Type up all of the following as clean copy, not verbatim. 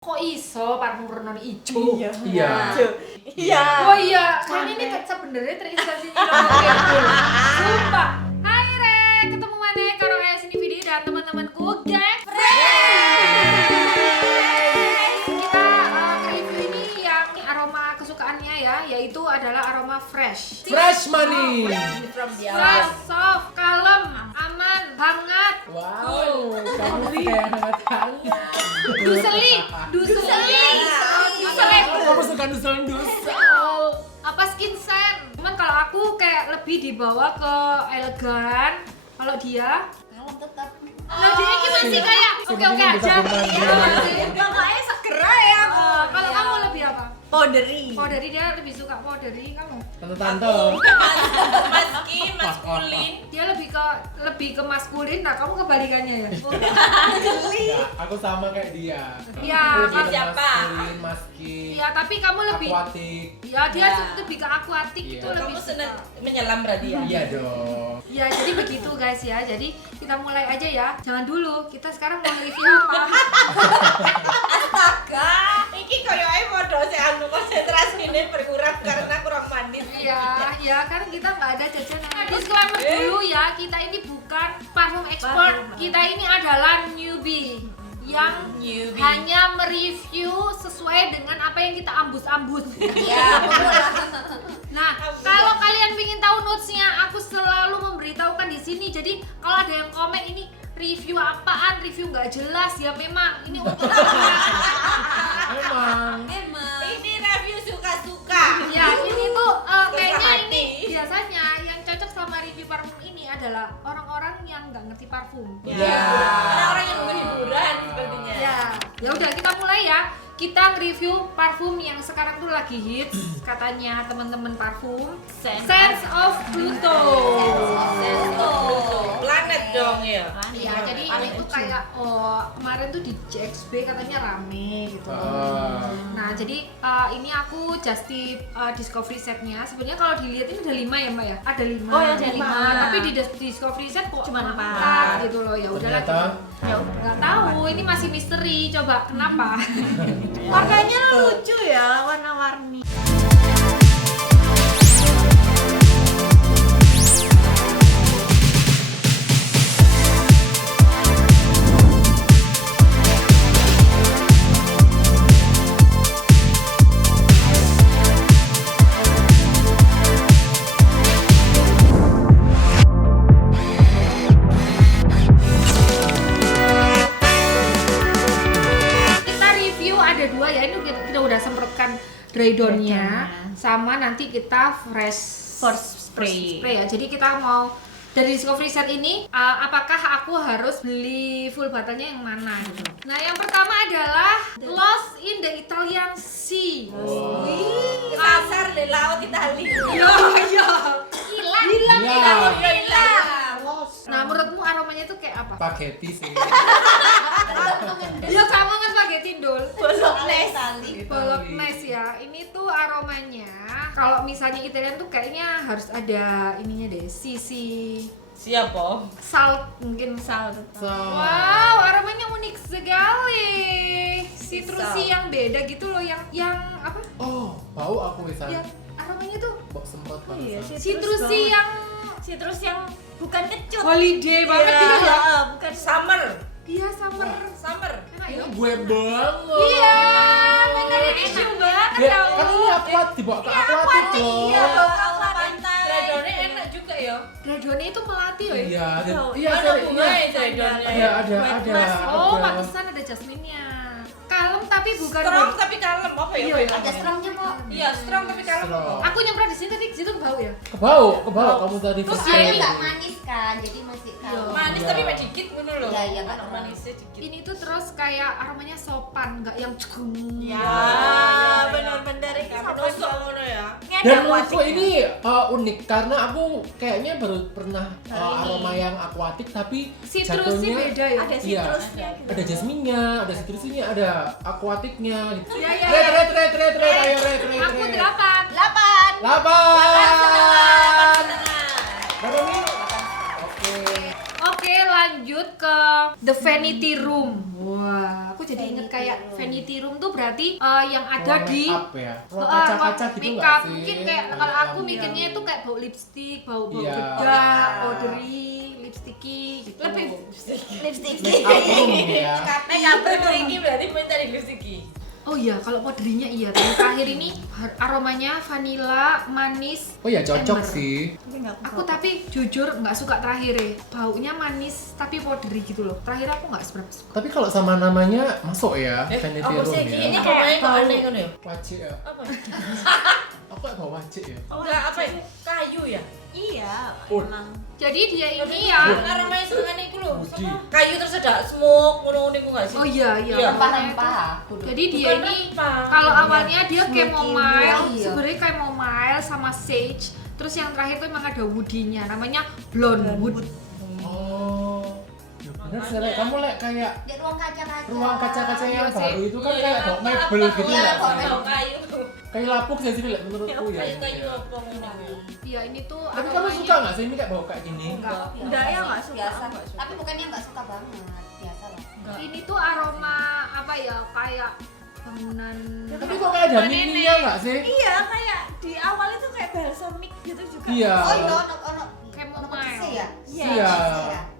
Kok iso parfum Renon ijo? Iya. Oh iya, kan ini sebenarnya terinspirasi sumpah. Hai Re, ketemu mana karo sini video dan teman-temanku geng Fresh. Kita review ini yang aroma kesukaannya ya, yaitu adalah aroma fresh. Fresh money. Fresh, soft, kalem, aman, hangat. Wow, kamu nih kayak hangat-hangat. Duseli. Kamu suka dusel-dusel. Apa skin scent. Cuman kalau aku kayak lebih dibawa ke elegan. Kalau dia Kalem tetap. nah dia ini masih kayak oke-oke aja. Makanya segera ya. Kalau kamu lebih apa? Powdery. Powdery, dia lebih suka powdery. Kamu? Tante-tante. Maskulin. Dia lebih ke maskulin. Nah, kamu kebalikannya ya? Ya, aku sama kayak dia. Iya, Aku lebih kamu- siapa? maskulin, maskin, Iya, tapi kamu lebih akuatik. ya dia Ya. lebih ke akuatik Iya. itu lebih Kamu suka. senang menyelam berarti ya? Iya dong. Ya, jadi begitu guys ya. Jadi kita mulai aja ya. Jangan dulu. Kita sekarang mau review apa? Astaga, iki koyoke modal sih anu konsentrasi ini berkurang karena kurang mandi. Iya, ya kan kita nggak ada jajanan. Disclaimer dulu ya, kita ini bukan parfum expert. Kita ini adalah newbie yang Newbie. hanya mereview sesuai dengan apa yang kita ambus-ambus. Iya, Nah, kalau kalian ingin tahu notesnya, aku selalu memberitahukan di sini. Jadi kalau ada yang komen ini review apaan, review nggak jelas ya memang ini untuk Emang. Ini review suka-suka. ya ini tuh kayaknya hati. ini biasanya yang cocok sama review parfum ini adalah orang-orang yang nggak ngerti parfum. Ya. Orang-orang yang berhiburan sepertinya. Ya udah kita mulai ya. Kita nge-review parfum yang sekarang tuh lagi hits katanya teman-teman parfum. Sense of Pluto. Planet dong ya. Iya, jadi ini tuh kayak kemarin tuh di JXB katanya rame gitu. Nah, jadi ini aku just tip discovery setnya. Sebenarnya kalau dilihat ini ada 5 ya, Mbak ya? Ada 5. Oh, ya, ada 5. Tapi di discovery set kok Cuma 4 gitu loh. Ya udahlah. Ternyata Nggak tahu, ini masih misteri. Coba kenapa? Warnanya lucu ya, warna-warni. Kita review ada 2 ya. Ini kita udah semprotkan dry down-nya sama nanti kita fresh Spray. ya. Jadi kita mau dari discovery set ini apakah aku harus beli full bottle-nya yang mana gitu. Nah, yang pertama adalah Lost in the Italian Sea. Wih, pasar di laut Italia. Hilang. Hilang. Nah, menurutmu aromanya tuh kayak apa? spaghetti sih. Ya kamu kan spaghetti dul. Bolognese. Bolognese ya. Ini tuh aromanya kalau misalnya Italian tuh kayaknya harus ada ininya deh, sisi Siapa? salt mungkin salt. So, Wow, aromanya unik sekali. Citrusi yang beda gitu loh, yang apa? oh, bau aku bisa. Ya, aromanya tuh Bau semprot Iya, barusan. citrusi yang Citrus yang bukan kecut. holiday banget gitu ya. Bukan summer. Iya, summer. Summer. Enak ya? Ini gue banget. Iya, bener ini banget Ya, tau. kan ini akuat dibawa ke akuatik loh. Iya, bau pantai. Radonnya enak juga ya. Radionnya itu melati loh ya? Iya, Oh, iya, ada sorry, bunga iya. ya radonnya. Ada. Oh, Ada. pantesan ada jasminnya. Kalem tapi bukan Strong tapi kalem apa ya? Iya, Pak? iya. Ada strongnya kok. Iya, strong tapi kalem Strong. kok. Aku nyemprot di sini tadi di situ bau ya. Kebau kamu tadi Terus first dia day. nggak manis kan, jadi masih kalau Manis Iya. tapi mek dikit ngono loh. Iya, iya, Anak Kak. manisnya dikit. Ini tuh terus kayak aromanya sopan, nggak yang cegung. Ya, benar-benar ini menusuk ngono ya. Dan menurutku ini unik karena aku kayaknya baru pernah aroma yang akuatik tapi Citrusnya jatuhnya beda ya. Ada iya, citrusnya gitu. ada jasminnya, ada citrusinya, ada akuatiknya gitu. Iya, iya. Red, ayo red. Aku 8. 8. Berapa nih? Oke. Oke, lanjut ke The Vanity Room. Wah, aku jadi inget kayak Vanity Room tuh berarti yang ada Ruang di make up ya. Ruang kaca-kaca gitu make nggak up. sih? Mungkin kayak kalau aku mikirnya itu kayak bau lipstick, bau Iya. bedak, powdery, lipsticky gitu. Lebih Lipstick. Make up room ya. make up room ini berarti mencari lipstick. Oh iya, kalau powderynya iya. Tapi terakhir ini aromanya vanilla, manis. Oh ya cocok ember. sih. Aku tapi jujur nggak suka terakhir ya. Baunya manis tapi powdery gitu loh. Terakhir aku nggak seberapa suka. Tapi kalau sama namanya masuk ya Vanity Apa Room sih ya. ini kayak kok aneh kan ya? Wajik ya. Apa? Aku kayak bawa wajik ya. Enggak apa ya? Kayu ya? Iya, Oh. emang. Jadi dia ini ya. Aromanya sing aneh iku lho. Budi. Sama kayu terus ada smoke ngono-ngono iku enggak sih? Oh iya iya. Iya. Rempah-rempah. Jadi dia Bukan ini rempah. kalau awalnya dia Smoky chamomile, wood, iya. sebenarnya chamomile sama sage. Terus yang terakhir tuh emang ada woody-nya, namanya blonde wood. Oh. Ya bener sih, Lek. Kamu Lek kayak Di ruang kaca-kaca. ruang kaca-kaca yang Iya sih. baru itu kan Iya, kayak bawa apa- mebel apa- gitu iya, nggak bawa sih? Bau kayu. Kayak lapuk sih sih Lek menurutku ya. Kayu apa ngono. Iya ini tuh Tapi kamu suka nggak sih ini kayak bau kayak gini? Enggak ya enggak suka. Biasa. Enggak suka. Tapi bukannya nggak suka banget. Biasa lah. Ini tuh aroma apa ya, kayak bangunan. Tapi kok kayak ada mininya nggak sih? Iya, kayak di awal itu kayak balsamic gitu juga. Iya. Oh iya, ono Chamomile. petisnya ya? Iya.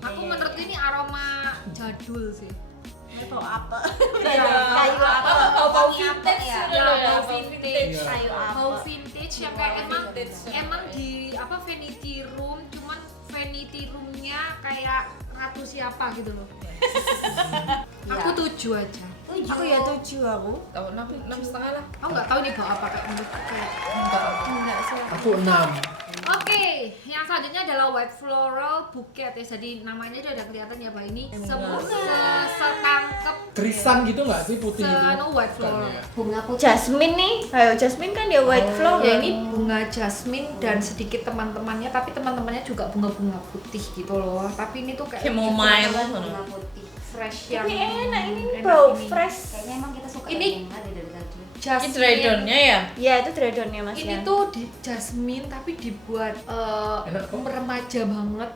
Aku menurut ini aroma jadul sih. Atau apa? Iya. Kayu apa? Bau Wangi apa vintage ya? gitu Ya, loh, bau bau vintage. Iya. Kayu apa? Bau vintage yang kayak emang Vintage. emang di apa Vanity Room, cuman Vanity Roomnya kayak ratu siapa gitu loh. Aku 7 aja. 7. Aku ya 7 aku. Tahu 6,5 lah. Aku nggak tahu nih bau apa kayak menurutku kayak. Enggak sih. Aku 6. Oke, yang selanjutnya adalah white floral bouquet ya. Jadi namanya udah kelihatan ya, Pak. Ini setangkep Krisan gitu nggak sih putih itu? white Bukan floral. ya? Bunga putih. Jasmine nih. Ayo Jasmine kan dia white flower. Ya ini bunga jasmine dan sedikit teman-temannya, tapi teman-temannya juga bunga-bunga putih gitu loh. Tapi ini tuh kayak Chamomile. Bunga putih. fresh yang Tapi enak ini enak bau ini. fresh. Kayaknya emang kita suka Ini- bunga deh dari tadi. Ini Jasmine. dragonnya ya? Iya, itu dragonnya Mas Ini tuh di jasmine tapi dibuat Enak kok. remaja banget,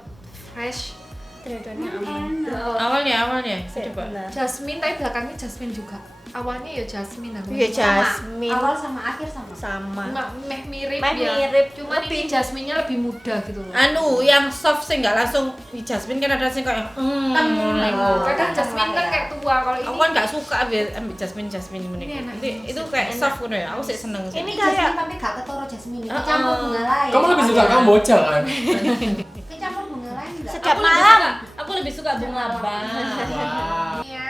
fresh. dragonnya Eh, Awalnya coba. jasmine tapi belakangnya jasmine juga. Awalnya ya jasmine aku. Iya, Sama. jasmine. Awal sama akhir sama. Sama. Meh mirip Meh ya. mirip, Cuman lebih- ini jasmine-nya lebih muda gitu loh. Anu, yang soft sih nggak langsung di jasmine kan ada sih kayak Kadang jasmine kan kayak tua, kalau Aku ini kan nggak suka ambil jasmine ini. Ini enak. Itu kayak soft gitu ya. Aku sih seneng sih. Ini Ini jasmine tapi gak ketoro jasmine. Ah, Campur bunga lain. Kamu lebih suka Kamboja kan? Campur bunga lain enggak? setiap malam. Aku lebih suka bunga bang. Wah. ya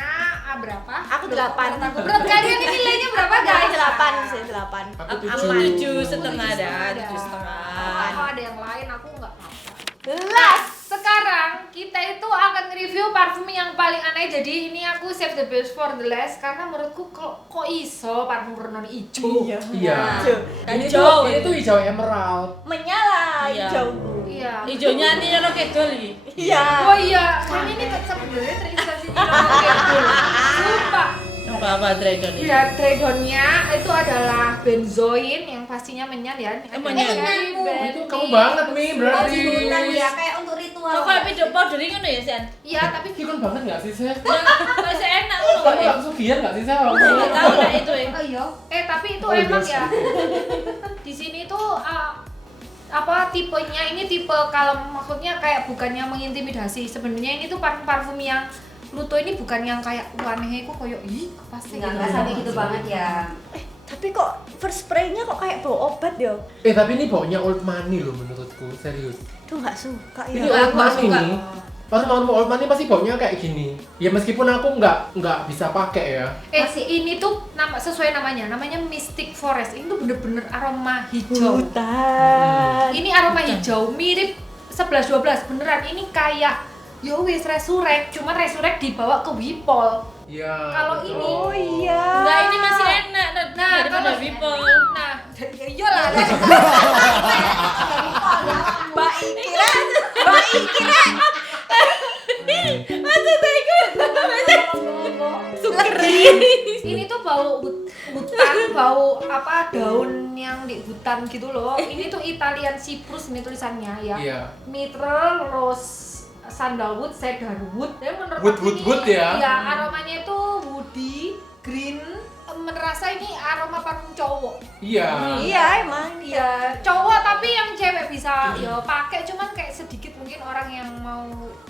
berapa? Aku 8. Menurut kalian ini nilainya berapa guys? 8 sih 8. Aku Aku 7,5 dah, 7,5. Kalau ada yang lain aku nggak apa-apa. Belas. Sekarang kita itu akan review parfum yang paling aneh. Jadi ini aku save the best for the last karena menurutku kok iso parfum berwarna hijau. Iya. Ini Hijau. tuh hijau emerald. Menyala Iya. hijau. Iya. Hijaunya nanti Roro Kidul iki. Iya. Oh iya, kayaknya ini sebenarnya terinspirasi di Roro. Sumpah. Apa Dragon ini? Ya, Tridonnya itu adalah benzoin yang pastinya menyan ya. menyan. Itu kamu banget nih berarti. Hutan ya kayak untuk ritual. Kok kayak video powder ngono ya, Sen? Iya, tapi Kikon banget nggak sih saya? Kok enak ngono Kamu kok. nggak kesugihan nggak sih saya? Enggak tahu lah itu ya. Oh iya. tapi itu Oh, emang yes. ya. Di sini tuh apa tipenya ini tipe kalem, maksudnya kayak bukannya mengintimidasi. Sebenarnya ini tuh parfum yang Pluto ini bukan yang kayak waneh kok koyo ih pasti Enggak sampai gitu banget ya. Tapi kok first spray-nya kok kayak bau obat ya? Tapi ini baunya old money loh menurutku, serius. Tuh nggak suka Ini ya. old money suka. nih. Parfum old money pasti baunya kayak gini. Ya meskipun aku nggak bisa pakai ya. ini tuh sesuai namanya Mystic Forest. Ini tuh bener-bener aroma hijau. Hutan. Ini aroma hijau mirip 11-12 beneran. Ini kayak yo wis resurrect, cuman resurrect dibawa ke Wipol. Iya. Kalau betul. ini- Oh iya. Enggak, ini masih enak Nah, daripada kalau- People. Nah, ya iyalah. Mbak Ikira. Mbak Ikira. Ini tuh bau hutan, bau apa daun yang di hutan gitu loh. Ini tuh Italian Cyprus ini tulisannya ya. Iya. Myrtle, rose, sandalwood, cedarwood. Jadi menurut Wood ya. Iya, aromanya itu woody, green. Merasa ini aroma parfum cowok. Iya. Iya emang. Iya, cowok tapi yang cewek bisa ya pakai, cuman kayak sedikit mungkin orang yang mau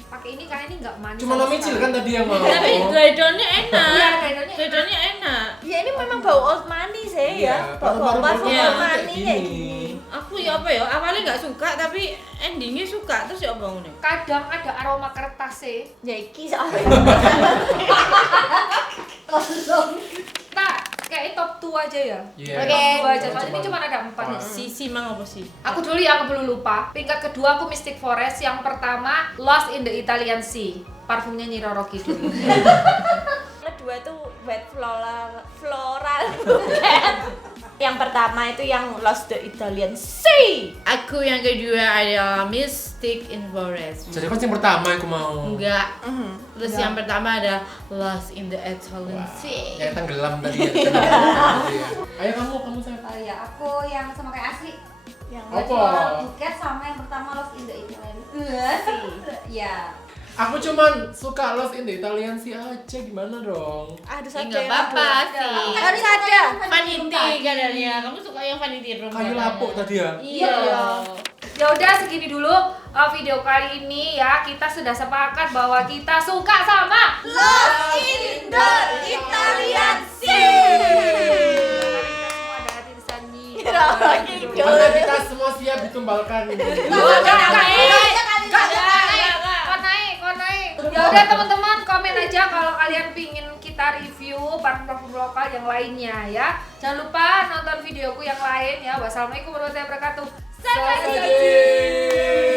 pakai ini karena ini nggak manis. Cuma sama nomicil sekali. kan tadi yang mau. Tapi dredonnya enak. Iya, dredonnya Dredonnya enak. Ya ini memang bau old money sih Iya, ya. Bau parfum Iya. old money kayak gini. Aku ya apa ya, awalnya nggak suka tapi endingnya suka, terus ya apa ngene? Kadang ada aroma kertas sih. Ya iki soalnya. Nah, kayak top 2 aja ya. Iya. Oke. Top 2 aja. Soalnya ini cuma ada 4. Sisi mang apa sih? Aku dulu ya, aku belum lupa. Peringkat kedua aku Mystic Forest, yang pertama Lost in the Italian Sea. Parfumnya Nyi Roro Kidul. Kedua tuh wet floral bukan. Yang pertama itu yang Lost the Italian Sea. Aku yang kedua adalah Mystic in Forest. Jadi kan yang pertama aku mau. Enggak. Terus Enggak. yang pertama ada Lost in the Italian Wah, Sea. kayak tenggelam tadi ya. Iya. Ayo kamu saya. Ya, aku yang sama kayak asli. Yang Apa? Floral Bouquet sama yang pertama Lost in the Italian Sea. Ya. Aku cuman suka Lost in the Italian Sea aja, gimana dong? Aduh Ya sadar. enggak apa-apa sih. Harus ada. Vanity katanya. Kamu suka yang Vanity Room? Kayu katanya. lapuk tadi ya? Iya. Ya udah segini dulu video kali ini ya. Kita sudah sepakat bahwa kita suka sama Lost in the Italian Sea. Kita semua ada hati tersendiri. Roro Kidul. Karena kita semua siap ditumbalkan. Kok naik. Ya udah teman-teman, komen aja kalau kalian pingin kita review parfum-parfum lokal yang lainnya ya. Jangan lupa nonton videoku yang lain ya. Wassalamualaikum warahmatullahi wabarakatuh. Sampai jumpa.